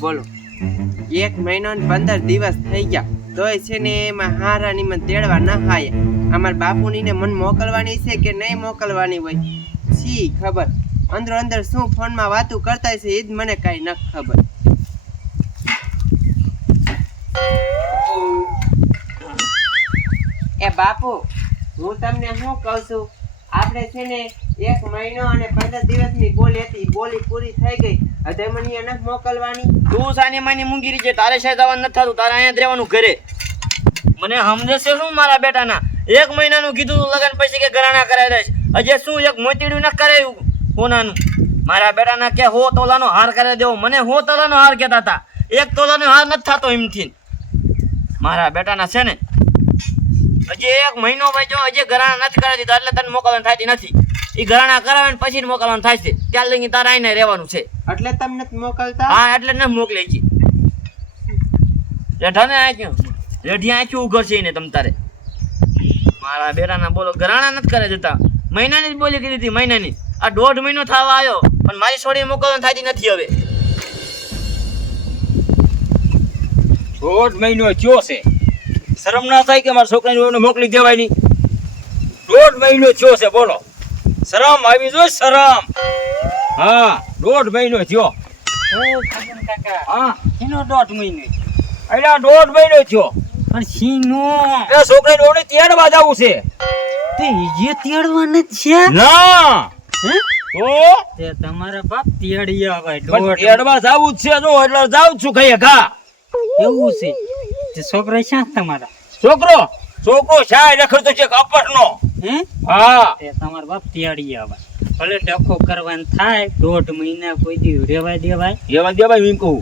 બોલો 1 મહિનો ને 15 દિવસ થઈ ગયા તોય છે ને એમાં હારાની મને તેડવા ન ખાય અમાર બાપુની ને મન મોકલવાની છે કે નહીં મોકલવાની હોય સી ખબર અંદરો અંદર શું ફોનમાં વાતું કરતા છે એ જ મને કાંઈ ન ખબર એ બાપુ હું તમને શું કહું છું આપણે છે ને 1 મહિનો અને 15 દિવસની બોલી હતી બોલી પૂરી થઈ ગઈ હવે મને એને મોકલવાની તું સાની માની મૂંગીરી છે તારે શાયદ આવવાનું નથી થતું તારે અહીંયા જ રહેવાનું ઘરે મને સમજે છે શું મારા બેટાના 1 મહિનાનું કીધું તું લગન પછી કે ઘરાણા કરાવી દઈશ હજી શું એક મોતીડું ન કરાયું કોનાનું મારા બેટાના કે 100 તોલાનો હાર કરાવી દેવો મને 100 તોલાનો હાર કહેતા હતા 1 તોલાનો હાર નથી થતો એમથી મારા બેટાના છે ને હજી 1 મહિનો ભાઈ હજી ઘરાણા નથી કરાવી દીધા એટલે તને મોકલવાનું થતી નથી એ ઘરાણા કરાવે ને પછી મોકલવાનું થાય છે ત્યાં લઈને તારે આઈને રહેવાનું છે એટલે તમને મોકલતા હા એટલે ન મોકલે છે રેઠાને આક્યું રેઢી આંખ્યું ઉઘર છે ને તમ તારે મારા બેટાના બોલો ઘરાણા નથી કરે જતા મહિનાની જ બોલી કરી હતી મહિનાની આ 1.5 મહિનો થવા આવ્યો પણ મારી છોડી મોકલવાનું થતી નથી હવે 1.5 મહિનો થયો છે શરમ ના થાય કે મારા છોકરાને મોકલી દેવાય નહીં 1.5 મહિનો થયો છે બોલો શરમ આવી જો શરમ હા 1.5 મહિનો થયો હા એનો 1.5 મહિનો અહીંયા 1.5 મહિનો થયો પણ સીનો એ છોકરાને ઓને તેડવા જાવું છે તે જે તેડવાને છે ના હે તો તે તમારા બાપ તેડી આવે પણ તેડવા જાવું જ છે જો એટલે જાઉં છું કઈ ઘા એવું છે તે છોકરા ક્યાં તમારા છોકરો શાય રખડતો છે કપટનો હે હા તે તમારા બાપ તેડી આવે ભલે ડખો કરવાનું થાય 1.5 મહિના કોઈ દી રેવા દેવાય એવા દેવાય હું કહું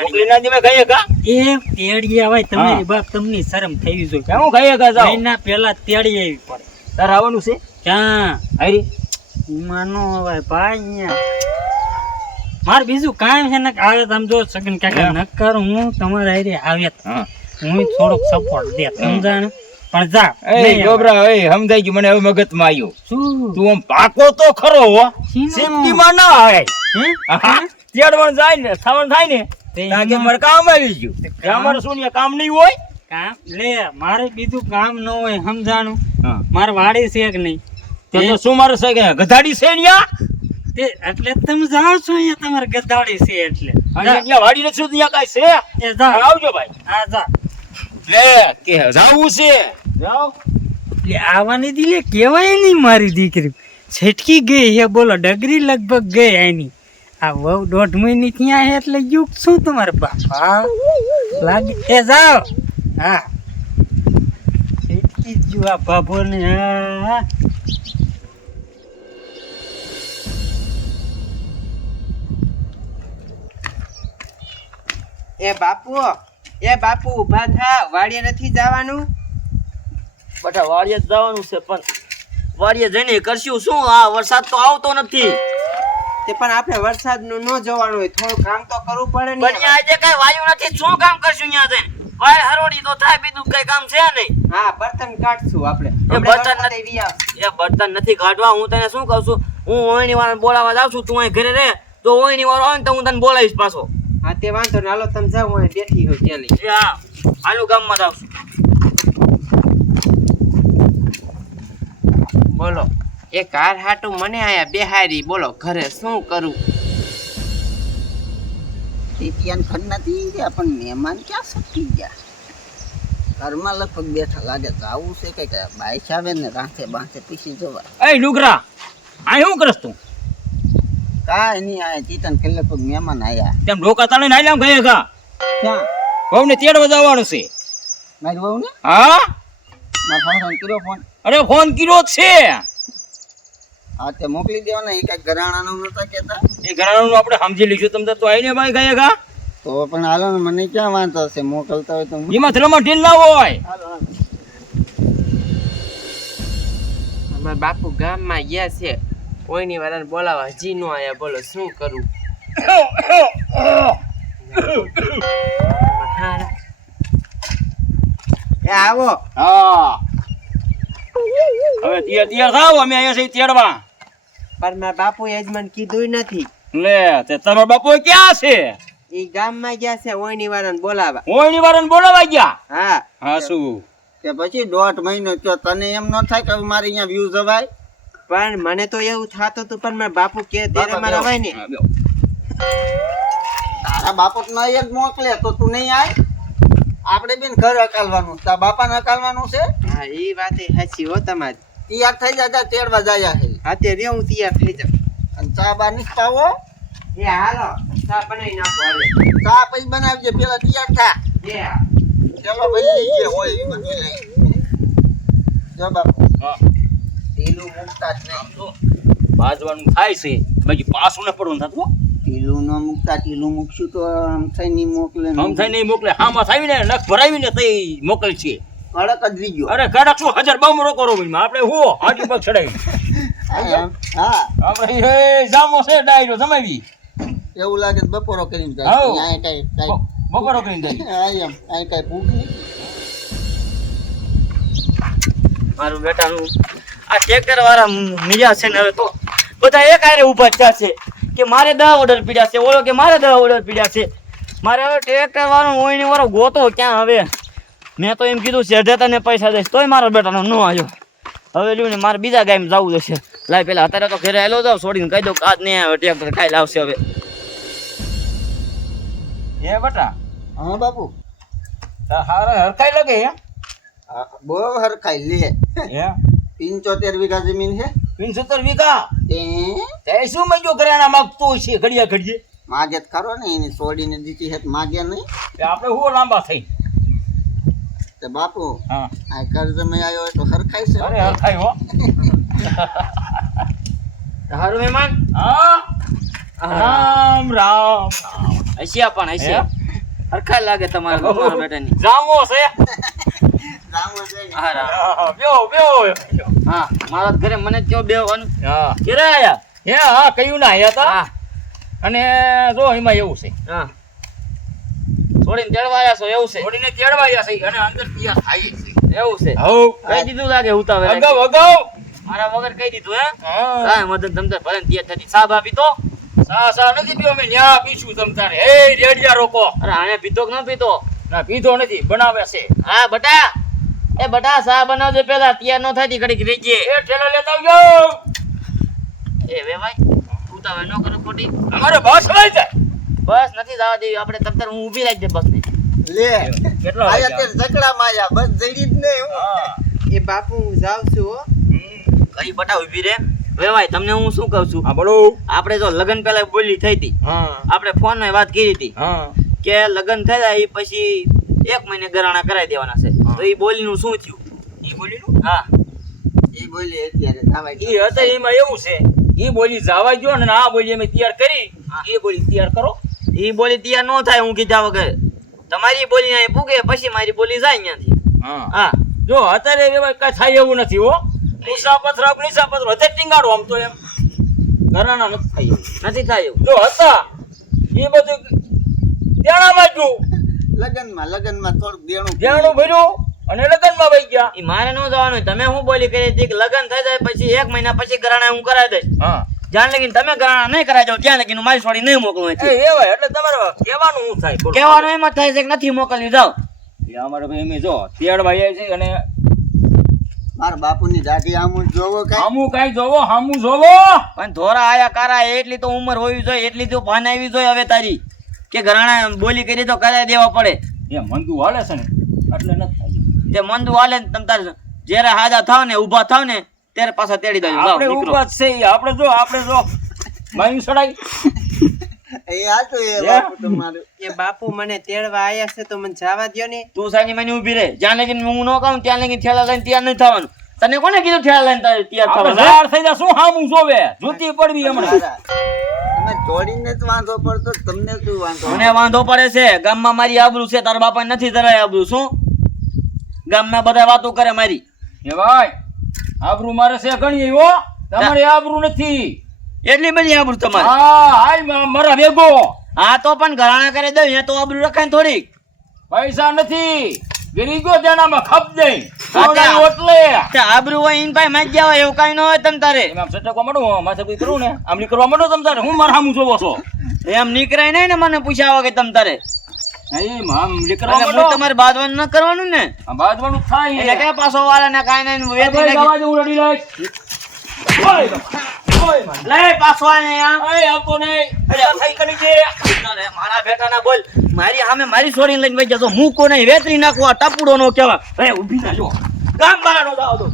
મોકલી ના દેવાય કઈ ઘા એ તેડી આવે તમારી બાપ તમને શરમ થઈ જોઈએ કેવું કઈ ઘા જાવ મહિના પહેલા તેડી આવી પડે તાર આવવાનું છે ક્યાં આરી માનો હવે ભાઈ અહીંયા મારે બીજું કામ છે ને આવે તમે જો સગન કાકા ન કર હું તમારા હારે આવે હા હું થોડોક સપોર્ટ દે સમજાણ પણ જા એ ગોબરા એ સમજાઈ ગયું મને હવે મગજમાં આવ્યું શું તું આમ પાકો તો ખરો હો શીનો? સિફ્ટીમાં ના આવે હે તેડવણ જાય ને થાવણ થાય ને ત્યાં કે મારે કામ આવી ગયું ત્યાં મારે શું ને કામ નહીં હોય કામ લે મારે બીજું કામ ન હોય સમજાણું હા મારે વાડી છે કે નહીં તો શું મારે છે કે ગધાડી છે ને તે એટલે તમે જાઓ છો અહીંયા તમારે ગધાડી છે એટલે અહીંયા વાડી નથી ત્યાં કાંઈ છે એ જા આવજો ભાઈ હા જા લે કે જાવું છે જાઓ લે આવવાની દી લે કેવાય નહીં મારી દીકરી છટકી ગઈ હે બોલો ડગરી લગભગ ગઈ આની આ વહુ 1.5 મહિને ત્યાં હે એટલે યુગ શું તમારે બાપા લાગે એ જાઓ હા છટકી જ આ બાબો ને હા એ બાપુ ઊભા થા વાડીએ નથી જવાનું બટા વાડીએ જવાનું છે પણ વાડીએ જઈને કરશું શું આ વરસાદ તો આવતો નથી તે પણ આપણે વરસાદનું ન જોવાનું હોય થોડું કામ તો કરવું પડે ને પણ આજે કઈ વાયુ નથી શું કામ કરશું અહીંયા જઈને વાય હરોડી તો થાય બીજું કઈ કામ છે નહીં હા બર્તન કાઢશું આપણે એ બર્તન નથી કાઢવા હું તને શું કહું છું હું ઓયણી વાળાને બોલાવવા જાઉં છું તું અહીં ઘરે રહે તો ઓયણી વાળો આવે ને તો હું તને બોલાવીશ પાછો હા તે વાંધો ને હાલો તમે જાઓ હું બેઠી હોય ત્યાં લઈ એ હા હાલું ગામમાં જાઉં છું બોલો એ કાર હાટું મને આયા બેહારી બોલો ઘરે શું કરું ટીટિયાન ખન નથી ગયા પણ મહેમાન ક્યાં સકી ગયા ઘરમાં લગભગ બેઠા લાગે તો આવું છે કે બાઈક આવે ને રાંથે બાંથે પીસી જવા એ ડુગરા આ શું કરસ તું કાંઈ નહીં આયા ટીટન કે લગભગ મહેમાન આયા તેમ ઢોકા તાણે નાઈ લામ ગયા કા ક્યાં વહુને તેડવા જવાનું છે મારી વહુ ને હા મારા ફોન કર્યો ફોન અરે ફોન કર્યો જ છે હા તે મોકલી દેવો ને એ કાંઈક ઘરાણાનું નતા કહેતા એ ઘરાણાનું આપણે સમજી લઈશું તમે તો આઈને ભાઈ ગયા કા તો પણ હાલો ને મને ક્યાં વાંધો છે મોકલતા હોય તો એમાં થલામાં ઢીલ ના હોય હાલો હાલો અમારા બાપુ ગામમાં ગયા છે કોઈની વાળાને બોલાવા હજી નો આયા બોલો શું કરું એ આવો હા હવે તૈયાર થાવ અમે અહીંયા છે તેડવા પણ મારા બાપુ યજમાન કીધું નથી લે તે તમારો બાપુ ક્યાં છે ઈ ગામમાં ગયા છે ઓયની વાળાને બોલાવા. ઓયની વાળાને બોલાવા ગયા હા હા શું કે પછી 1.5 મહિનો થયો તને એમ ન થાય કે મારે અહીંયા વ્યૂ જવાય પણ મને તો એવું થાતું હતું પણ મારા બાપુ કે ત્યારે બાપા મારા હોય ને હા, બેહો. તારા બાપુ જ મોકલે તો તું નહીં આય આપણે બેન ઘર અકાલવાનું તારા બાપાને અકાલવાનું છે હા ઈ વાત સાચી હો તમારી. તૈયાર થઈ જા તેડવા જાય છે અત્યારે હું તૈયાર થઈ જાઉં. અને ચા બા નહીં પાવો એ હાલો ચા બનાવી નાખો હવે. ચા પછી બનાવજે પેલા તૈયાર થા એ હા. ચાલો ભાઈ લઈએ હોય એ બધું લઈ જો બાપુ હા ઢીલું મૂકતા જ નહીં તો બાજવાનું થાય છે બાકી પાછું ન પડવું થતું હો. ઢીલું ન મૂકતા ઢીલું મૂકશું તો આમ થઈ નહીં મોકલે આમ થઈ નહીં મોકલે હામાં થાવી ને નખ ભરાવીને તઈ મોકલ છે કડક જ રીજો અરે કડક શું 1200 કરો ભાઈ આપણે હું હાજી પગ ચડાવી હા આપણે એ જામો છે ડાયરો જમાવી એવું લાગે તો બપોરો કરીને જાય હાઉ. અહીંયા કઈ બપોરો કરીને જાય આમ અહીં કઈ ભૂખ નહીં મારું બેટાનું આ ટ્રેક્ટર વાળા મિયા છે ને હવે તો બધા એક આરે ઊભા જ છે કે મારે 10 ઓર્ડર પીડ્યા છે ઓલો કે મારે 10 ઓર્ડર પીડ્યા છે મારે હવે ટ્રેક્ટર વાળો ઓયની વાળો ગોતો ક્યાં હવે મેં તો એમ કીધું શેઠે તને પૈસા દઈશ તોય મારો બેટાનો ન આવ્યો હવે લ્યું ને મારે બીજા ગામ જવું જશે લાય પેલા અત્યારે તો ઘરે આવેલો જાવ છોડીને કહી દઉં કે આજ નહીં આવે ટ્રેક્ટર ખાઈ લાવશે હવે એ બટા હા બાપુ હારે હરખાઈ લાગે હે હા, બહુ હરખાઈ લે હે 75 વીઘા જમીન છે 75 વીઘા તે તે શું મજો કરાણા માંગતો છે ઘડિયા ઘડીએ માગે જ ખરો ને એની છોડીને દીધી છે તો માગે નહીં તે આપણે હું લાંબા થઈ તે બાપુ હા આ કર્જ મેં આવ્યો તો હરખાઈ છે અરે હરખાઈ હો હારું મહેમાન હા રામ રામ હસ્યા પણ હસ્યા હરખા લાગે તમારે તમારા બેટાની જામો છે રામો છે ને. હા રામ. બેહો બેહો હા મારા ઘરે મને જ કયો બેહવાનું હા ઘરે આયા હે હા કયું ના આયા તા હા અને જો એમાં એવું છે હા છોડીને તેડવા આયા છો એવું છે થોડીને તેડવાયા છે અને અંદર પિયા થાય છે એવું છે હઉ કહી દીધું લાગે ઉતાવે અગાઉ અગાઉ મારા વગર કહી દીધું હે હા કાંઈ મદદ તમ તાર ભલે ને તૈયાર થતી સાબ આપી તો સા નથી પીવો મેં ન્યા પીશું તમ તારે એ રેડિયા રોકો અરે આને પીતો કે ન પીતો ના પીધો નથી બનાવે છે હા બટા એ બટા સા બનાવજે પેલા તૈયાર ન થાય ઘડીક રહી ગયે એ ઠેલો લેતા આવજો એ વે ભાઈ ઉતાવે ન કરો ખોટી અમારે બસ લઈ જાય બસ નથી જવા દેવી આપણે તમ તાર હું ઊભી રાખજે બસ ને લે કેટલો આયા તે ઝઘડામાં આયા બસ જડી જ નહીં હું હા એ બાપુ હું જાઉં છું હો. કઈ બટા ઊભી રે વે ભાઈ તમને હું શું કહું છું હા બોલો આપણે જો લગન પહેલા બોલી થઈ હતી હા આપણે ફોન માં વાત કરી હતી હા કે લગન થઈ જાય ઈ પછી 1 મહિને ગરાણા કરાવી દેવાના છે તો ઈ બોલીનું શું થયું ઈ બોલીનું હા એ બોલી અત્યારે થાવાય ઈ હતા એમાં એવું છે ઈ બોલી જાવા ગયો ને આ બોલી અમે તૈયાર કરી એ બોલી તૈયાર કરો ઈ બોલી તૈયાર ન થાય હું કીધા વગર તમારી બોલી અહીં પૂગે પછી મારી બોલી જાય ત્યાંથી હા હા જો અત્યારે એવા કઈ થાય એવું નથી હો નિશા પથરો હતે ટીંગાડો આમ તો એમ ઘરાના નથી થાય એવું નથી થાય એવું જો હતા એ બધું દેણામાં જ લગનમાં થોડુંક દેણું દેણું ભર્યું અને લગનમાં વહી ગયા ઈ મારે ન જવાનું તમે હું બોલી કરી હતી કે લગન થઈ જાય પછી 1 મહિના પછી ગરાણા હું કરાવી દઈશ હા જ્યાં લગીન તમે ગરાણા નહીં કરાવી જાવ ત્યાં લગીન હું મારી છોડી નહીં મોકલું એ અહીંથી. એવાય એટલે તમારે કહેવાનું શું થાય બોલો. કહેવાનું એમ જ થાય છે કે નથી મોકલવી જાવ એ અમારે ભાઈ એમ જો તેડવા આવ્યા છે અને મારા બાપુની દાઢી આમ જ જોવો કઈ હામું કાંઈ જોવો હામું જોવો પણ ધોરા આયા કારા એટલી તો ઉંમર હોવી જોઈએ એટલી તો ભાન આવી જોઈએ હવે તારી કે ઘરાણા બોલી કરી તો કરાવી દેવા પડે એ મંદુ હાલે છે ને એટલે નથી થાય તે મંદુ હાલે ને તમ તાર જ્યારે હાજા થાવ ને ઊભા થાવ ને ત્યારે પાછા તેડી દેજો જાવ આપણે નીકળો. ઉપાસ છે ઈ. આપણે જો માયું સડાઈ એ હાચું એ બાપુ તમારું એ બાપુ મને તેડવા આયા છે તો મને જવા દ્યો ને. તું સાની માની ઊભી રહે જ્યાં લગીન હું ન કહું ત્યાં લગીન થેલા લઈને તૈયાર નહીં થવાનું તને કોને કીધું થેલા લઈને તૈયાર આપણે થવાનું ઝાડ થઈ જાય શું હામું જોવે જૂતી પડવી હમણાં તમે જોડીને જ વાંધો પડતો તમને શું વાંધો મને વાંધો પડે છે ગામમાં મારી આબરૂ છે તારા બાપા નથી જરાય આબરૂ શું ગામમાં બધા વાતો કરે મારી એ ભાઈ આબરૂ મારે છે ઘણી હો તમારી આબરૂ નથી એટલી બધી આબરૂ તમારી હા હાય મારા ભેગો હા તો પણ ઘરાણા કરી દઉં અહીંયા તો આબરૂ રખાય ને થોડીક પૈસા નથી ગરીગો દેણામાં ખપ દઈ હા, ઓટલે તે આબરૂ હોય ઈન પાસે માગ ગયા હોય એવું કઈ ન હોય તમ તારે એમ સટકવા માંડો માથે કોઈ કરું ને આમલી કરવા માંડો તમ તારે હું મારા હામું જોવો છો એમ નીકળાય નહીં ને મને પૂછ્યા વગર તમ તારે એમ આમ નીકળવા એટલે માંડો. તમારે બાંધવાનું ન કરવાનું ને આ બાજવાનું થાય એટલે કે પાછો વાળાને કાંઈ નહીં વેચી ભાઈ, નાખી. જવા દે, હું રડી લઈશ. ઓય બાપા, ઓય માન. લે પાછો આને અહીંયા. ઓય, આવતો નહીં. અરે થઈ કરી છે અરે મારા બેટાના બોલ મારી સામે મારી છોડીને લઈને વઈ જતો હું કોને વેતરી નાખવા ટપુડો નો કહેવા. એ ઊભી ના જો. ગામ બારાનો દાવ દો.